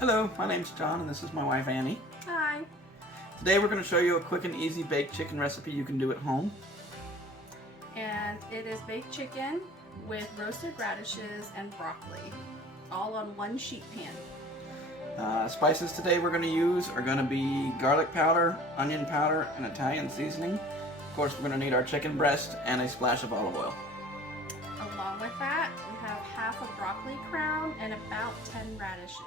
Hello, my name's John and this is my wife Annie. Hi. Today we're going to show you a quick and easy baked chicken recipe you can do at home. And it is baked chicken with roasted radishes and broccoli, all on one sheet pan. Spices today we're going to use are going to be garlic powder, onion powder, and Italian seasoning. Of course, we're going to need our chicken breast and a splash of olive oil. Along with that, we have half a broccoli crown and about 10 radishes.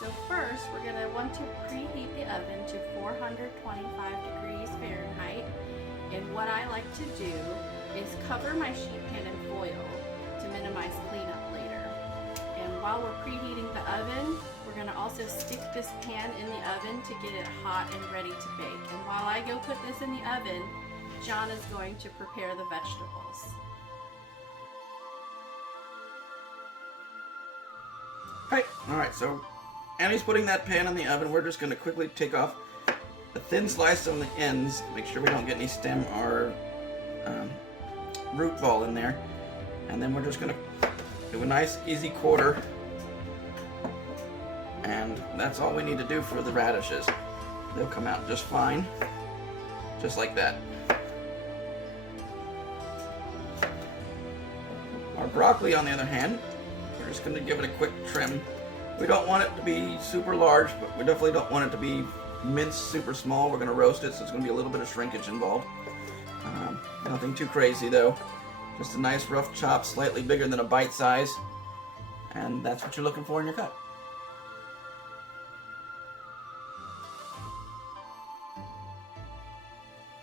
So first, we're going to want to preheat the oven to 425 degrees Fahrenheit. And what I like to do is cover my sheet pan in foil to minimize cleanup later. And while we're preheating the oven, we're going to also stick this pan in the oven to get it hot and ready to bake. And while I go put this in the oven, John is going to prepare the vegetables. Alright, so Annie's putting that pan in the oven. We're just going to quickly take off a thin slice on the ends, make sure we don't get any stem or root ball in there. And then we're just going to do a nice easy quarter. And that's all we need to do for the radishes. They'll come out just fine, just like that. Our broccoli, on the other hand, we're just going to give it a quick trim. We don't want it to be super large, but we definitely don't want it to be minced super small. We're going to roast it, so it's going to be a little bit of shrinkage involved. Nothing too crazy though. Just a nice rough chop, slightly bigger than a bite size. And that's what you're looking for in your cut.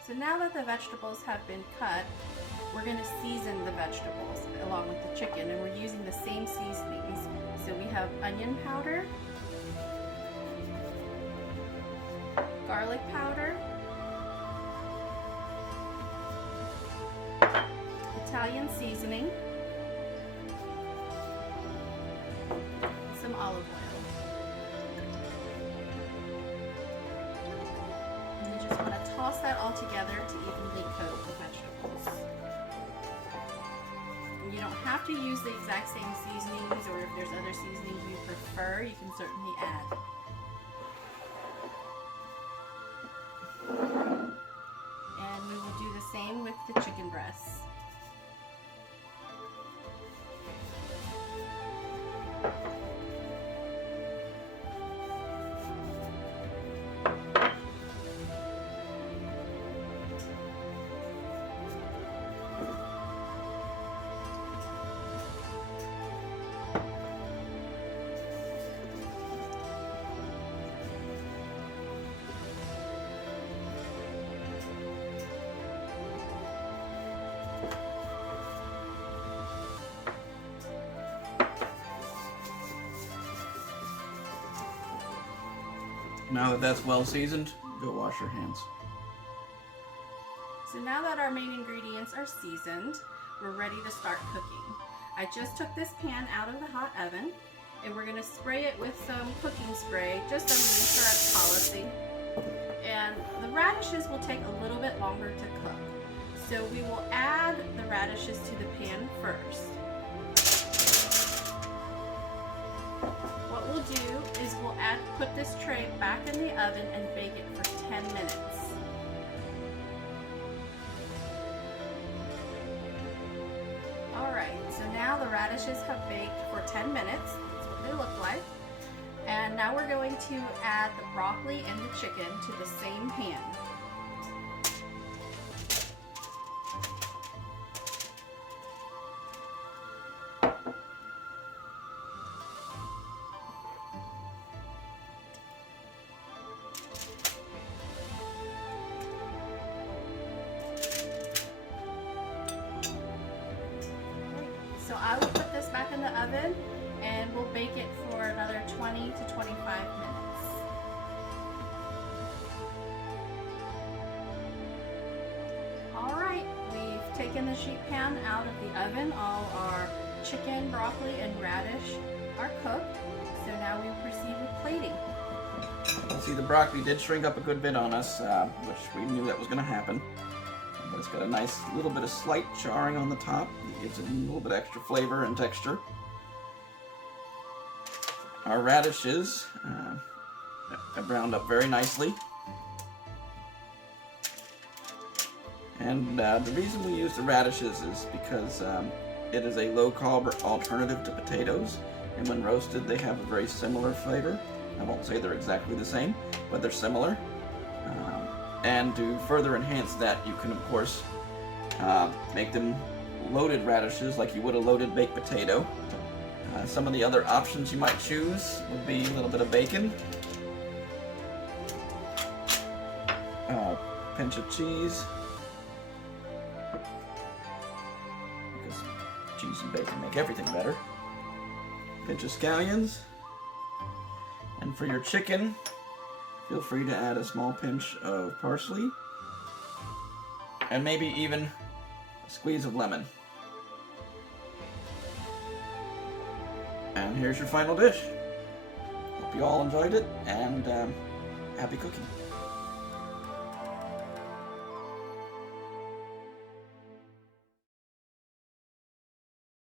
So now that the vegetables have been cut, we're going to season the vegetables along with the chicken, and we're using the same seasonings. So we have onion powder, garlic powder, Italian seasoning, and some olive oil. And you just want to toss that all together to evenly coat the vegetables. You don't have to use the exact same seasonings, or if there's other seasonings you prefer, you can certainly add. And we will do the same with the chicken breasts. Now that that's well seasoned, go wash your hands. So now that our main ingredients are seasoned, we're ready to start cooking. I just took this pan out of the hot oven, and we're going to spray it with some cooking spray, just under insurance policy. And the radishes will take a little bit longer to cook. So we will add the radishes to the pan first. What we'll do is we'll put this tray back in the oven and bake it for 10 minutes. Alright, so now the radishes have baked for 10 minutes. That's what they look like. And now we're going to add the broccoli and the chicken to the same pan. So I will put this back in the oven and we'll bake it for another 20 to 25 minutes. Alright, we've taken the sheet pan out of the oven. All our chicken, broccoli, and radish are cooked. So now we proceed with plating. See, the broccoli did shrink up a good bit on us, which we knew that was going to happen. But it's got a nice little bit of slight charring on the top. It gives it a little bit extra flavor and texture. Our radishes are browned up very nicely. And the reason we use the radishes is because it is a low-carb alternative to potatoes, and when roasted they have a very similar flavor. I won't say they're exactly the same, but they're similar. And to further enhance that, you can of course make them loaded radishes like you would a loaded baked potato. Some of the other options you might choose would be a little bit of bacon, pinch of cheese, because cheese and bacon make everything better, pinch of scallions, and for your chicken, feel free to add a small pinch of parsley, and maybe even a squeeze of lemon. And here's your final dish. Hope you all enjoyed it, and happy cooking.